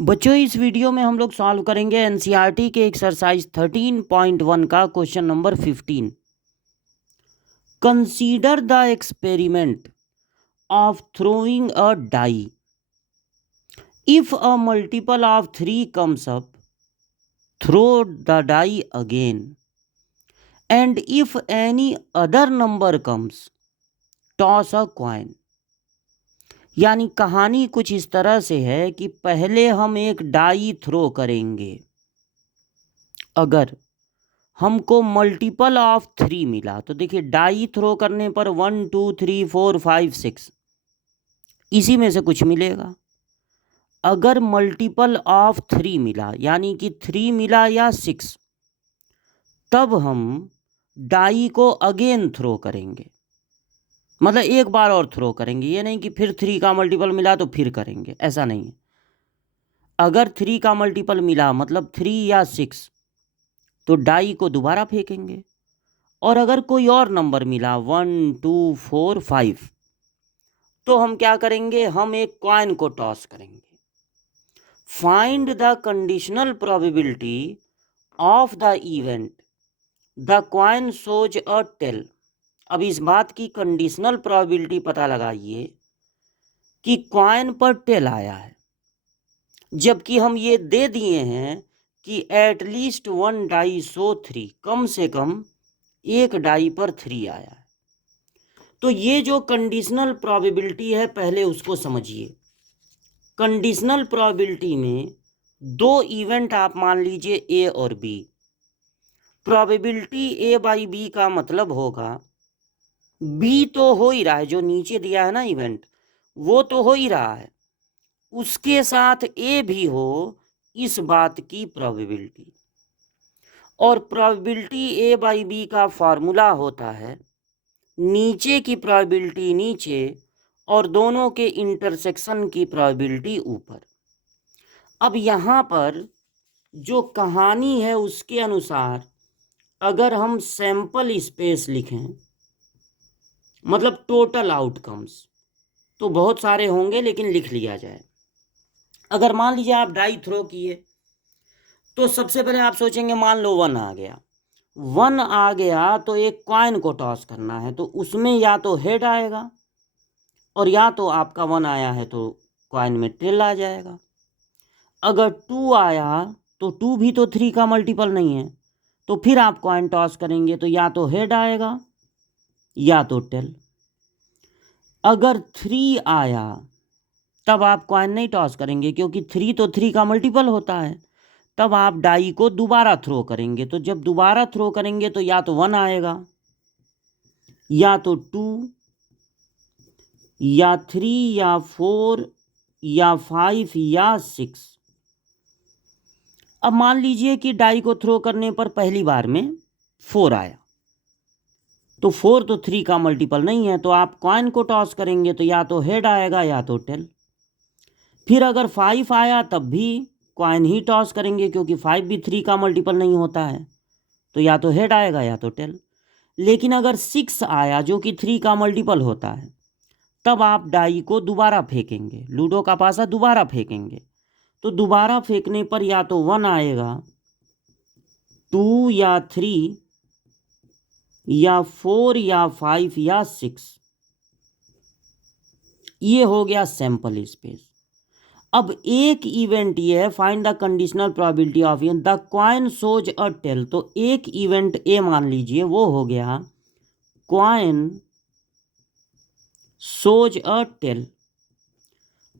बच्चों, इस वीडियो में हम लोग सॉल्व करेंगे एनसीईआरटी के एक्सरसाइज 13.1 का question number 15। Consider the experiment of throwing a die. If a multiple of 3 comes up, throw the die again, and if any other number comes, toss a coin. यानी कहानी कुछ इस तरह से है कि पहले हम एक डाई थ्रो करेंगे। अगर हमको मल्टीपल ऑफ 3 मिला तो देखिए डाई थ्रो करने पर 1 2 3 4 5 6 इसी में से कुछ मिलेगा। अगर मल्टीपल ऑफ 3 मिला यानी कि 3 मिला या 6, तब हम डाई को अगेन थ्रो करेंगे, मतलब एक बार और थ्रो करेंगे। ये नहीं कि फिर 3 का मल्टीपल मिला तो फिर करेंगे, ऐसा नहीं है। अगर 3 का मल्टीपल मिला मतलब 3 या 6, तो डाई को दोबारा फेंकेंगे। और अगर कोई और नंबर मिला 1 2 4 5, तो हम क्या करेंगे, हम एक कॉइन को टॉस करेंगे। Find the conditional probability of the event the coin shows a tail. अब इस बात की कंडीशनल प्रोबेबिलिटी पता लगाइए कि कॉइन पर टेल आया है, जबकि हम ये दे दिए हैं कि एटलीस्ट 1 डाई शो 3, कम से कम एक डाई पर 3 आया है। तो ये जो कंडीशनल प्रोबेबिलिटी है पहले उसको समझिए। कंडीशनल प्रोबेबिलिटी में दो इवेंट आप मान लीजिए ए और B. Probability A by B का मतलब होगा बी तो हो ही रहा है, जो नीचे दिया है ना इवेंट, वो तो हो ही रहा है, उसके साथ ए भी हो, इस बात की प्रोबेबिलिटी। और प्रोबेबिलिटी ए बाई बी का फॉर्मूला होता है नीचे की प्रोबेबिलिटी नीचे और दोनों के इंटरसेक्शन की प्रोबेबिलिटी ऊपर। अब यहाँ पर जो कहानी है उसके अनुसार अगर हम सैंपल स्पेस लिखें, मतलब टोटल आउटकम्स, तो बहुत सारे होंगे लेकिन लिख लिया जाए। अगर मान लीजिए आप डाई थ्रो किए तो सबसे पहले आप सोचेंगे मान लो 1 आ गया। 1 आ गया तो एक कॉइन को टॉस करना है, तो उसमें या तो हेड आएगा और या तो आपका 1 आया है तो कॉइन में टेल आ जाएगा। अगर 2 आया तो 2 भी तो 3 का मल्टीपल नहीं है, तो फिर आप कॉइन टॉस करेंगे तो या तो हेड आएगा या तो टेल। अगर 3 आया तब आप कॉइन नहीं टॉस करेंगे, क्योंकि 3 तो 3 का मल्टीपल होता है। तब आप डाई को दोबारा थ्रो करेंगे, तो जब दोबारा थ्रो करेंगे तो या तो 1 आएगा या तो 2 या 3 या 4 या 5 या 6। अब मान लीजिए कि डाई को थ्रो करने पर पहली बार में 4 आया, तो 4 तो 3 का मल्टीपल नहीं है, तो आप कॉइन को टॉस करेंगे तो या तो हेड आएगा या तो टेल। फिर अगर 5 आया तब भी कॉइन ही टॉस करेंगे, क्योंकि 5 भी 3 का मल्टीपल नहीं होता है, तो या तो हेड आएगा या तो टेल। लेकिन अगर 6 आया जो कि 3 का मल्टीपल होता है, तब आप डाई को दोबारा फेंकेंगे, लूडो का पासा दोबारा फेंकेंगे। तो दोबारा फेंकने पर या तो 1 आएगा, 2 या 3 या 4 या 5 या 6। ये हो गया सैंपल स्पेस। अब एक इवेंट ये है, find the conditional probability of the coin shows a tail. तो एक इवेंट ए मान लीजिए, वो हो गया कॉइन शोज अ टेल।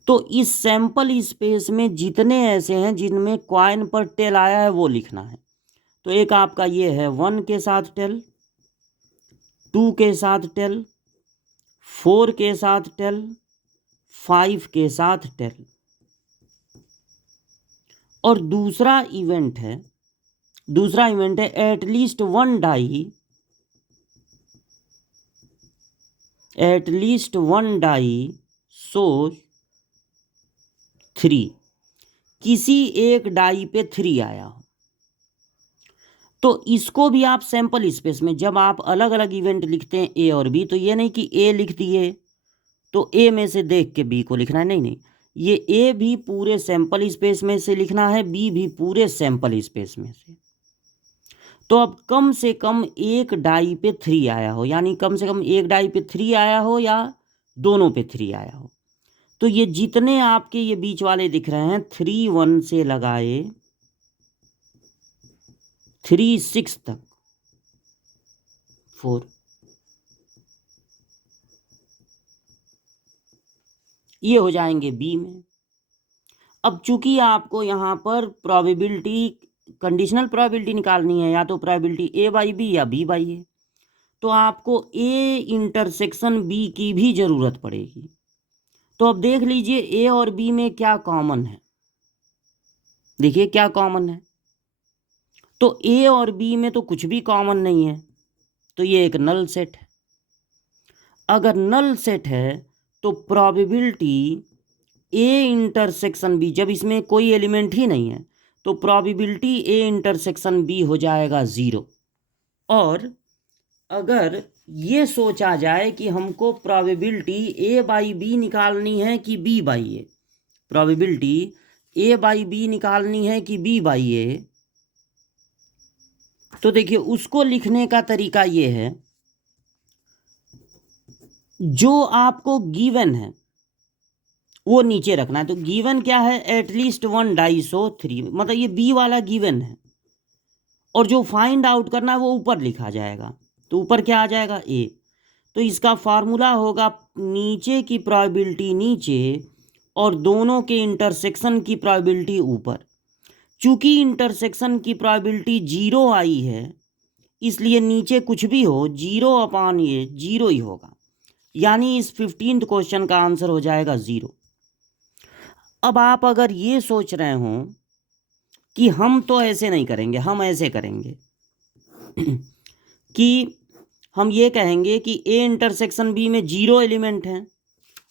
तो इस सैंपल स्पेस में जितने ऐसे हैं जिनमें कॉइन पर टेल आया है वो लिखना है। तो एक आपका ये है 1 के साथ टेल, 2 के साथ टेल, 4 के साथ टेल, 5 के साथ टेल। और दूसरा इवेंट है एटलीस्ट वन डाई शोज 3। किसी एक डाई पे 3 आया हो, तो इसको भी आप सैंपल स्पेस में, जब आप अलग अलग इवेंट लिखते हैं ए और बी, तो ये नहीं कि ए लिख दिए तो ए में से देख के बी को लिखना है, नहीं नहीं, ये ए भी पूरे सैंपल स्पेस में से लिखना है, बी भी पूरे सैंपल स्पेस में से। तो अब कम से कम एक डाई पे 3 आया हो, यानी कम से कम एक डाई पे 3 आया हो या दोनों पे 3 आया हो। तो ये जितने आपके ये बीच वाले दिख रहे हैं 3 1 से लगाए 3 6 तक 4, ये हो जाएंगे बी में। अब चूंकि आपको यहाँ पर प्रोबेबिलिटी, कंडीशनल प्रोबेबिलिटी निकालनी है, या तो प्रोबेबिलिटी ए बाई बी या बी बाई ए, तो आपको ए इंटरसेक्शन बी की भी ज़रूरत पड़ेगी। तो अब देख लीजिए ए और बी में क्या कॉमन है, देखिए क्या कॉमन है। तो ए और बी में तो कुछ भी कॉमन नहीं है, तो ये एक नल सेट है। अगर नल सेट है तो प्रोबेबिलिटी ए इंटरसेक्शन बी, जब इसमें कोई एलिमेंट ही नहीं है तो प्रोबेबिलिटी ए इंटरसेक्शन बी हो जाएगा 0। और अगर ये सोचा जाए कि हमको प्रोबेबिलिटी ए बाई बी निकालनी है कि B by A, probability A by B निकालनी है कि बी बाई ए, तो देखिए उसको लिखने का तरीका ये है, जो आपको गिवन है वो नीचे रखना है। तो गिवन क्या है, एटलीस्ट 1 डाइसो 3, मतलब ये बी वाला गिवन है, और जो फाइंड आउट करना है वो ऊपर लिखा जाएगा। तो ऊपर क्या आ जाएगा, ए। तो इसका फार्मूला होगा नीचे की प्रोबेबिलिटी नीचे और दोनों के इंटरसेक्शन की प्रोबेबिलिटी ऊपर। चूंकि इंटरसेक्शन की प्रोबेबिलिटी 0 आई है, इसलिए नीचे कुछ भी हो 0 अपान ये 0 ही होगा, यानी इस 15th क्वेश्चन का आंसर हो जाएगा 0। अब आप अगर ये सोच रहे हो कि हम तो ऐसे नहीं करेंगे, हम ऐसे करेंगे कि हम ये कहेंगे कि ए इंटरसेक्शन बी में 0 एलिमेंट हैं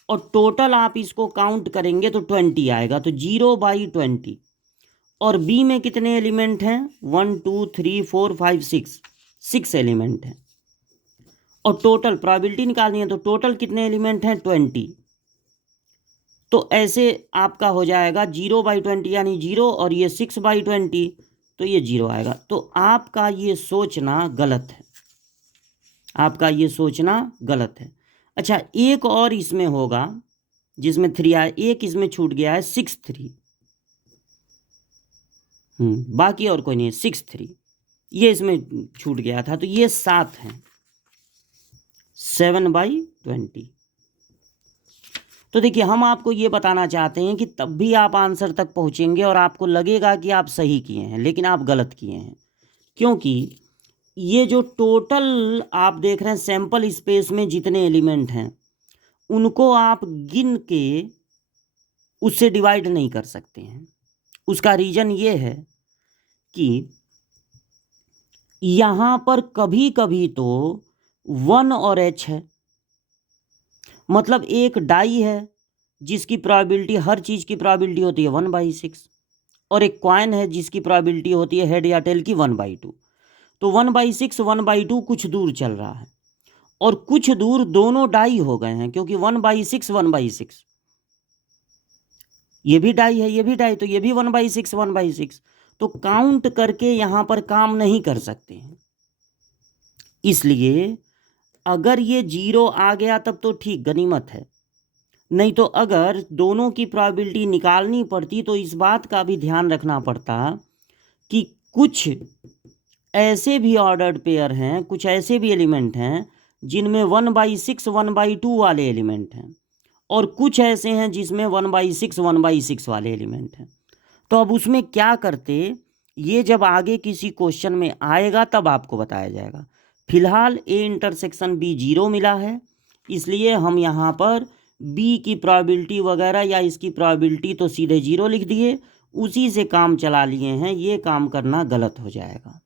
और टोटल आप इसको काउंट करेंगे तो 20 आएगा, तो 0/20। और बी में कितने एलिमेंट हैं, 1 2 3 4 5 6 एलिमेंट हैं, और टोटल प्रोबेबिलिटी निकालनी है तो टोटल कितने एलिमेंट हैं, 20। तो ऐसे आपका हो जाएगा 0/20 यानी 0, और ये 6/20 तो ये 0 आएगा। तो आपका ये सोचना गलत है, आपका ये सोचना गलत है। अच्छा, एक और इसमें होगा जिसमें 3 आया, एक इसमें छूट गया है 6 3, बाकी और कोई नहीं है, 6 3 ये इसमें छूट गया था, तो ये 7 है, 7/20। तो देखिए हम आपको ये बताना चाहते हैं कि तब भी आप आंसर तक पहुंचेंगे और आपको लगेगा कि आप सही किए हैं, लेकिन आप गलत किए हैं, क्योंकि ये जो टोटल आप देख रहे हैं सैंपल स्पेस में जितने एलिमेंट हैं उनको आप गिन के उससे डिवाइड नहीं कर सकते हैं। उसका रीज़न ये है कि यहाँ पर कभी कभी तो 1 और h है, मतलब एक डाई है जिसकी प्रोबेबिलिटी, हर चीज़ की प्रोबेबिलिटी होती है 1/6, और एक कॉइन है जिसकी प्रोबेबिलिटी होती है हेड या टेल की 1/2। तो 1/6 1/2 कुछ दूर चल रहा है, और कुछ दूर दोनों डाई हो गए हैं, क्योंकि 1/6 1/6, ये भी डाई है ये भी डाई, तो ये भी 1/6 1/6, तो काउंट करके यहाँ पर काम नहीं कर सकते हैं। इसलिए अगर ये 0 आ गया तब तो ठीक, गनीमत है, नहीं तो अगर दोनों की प्रोबेबिलिटी निकालनी पड़ती तो इस बात का भी ध्यान रखना पड़ता कि कुछ ऐसे भी ऑर्डर्ड पेयर हैं, कुछ ऐसे भी एलिमेंट हैं जिनमें 1/6 1/2 वाले एलिमेंट हैं, और कुछ ऐसे हैं जिसमें 1/6 1/6 वाले एलिमेंट हैं। तो अब उसमें क्या करते, ये जब आगे किसी क्वेश्चन में आएगा तब आपको बताया जाएगा। फिलहाल ए इंटरसेक्शन बी 0 मिला है, इसलिए हम यहाँ पर बी की प्रोबेबिलिटी वगैरह या इसकी प्रोबेबिलिटी तो सीधे 0 लिख दिए, उसी से काम चला लिए हैं। ये काम करना गलत हो जाएगा।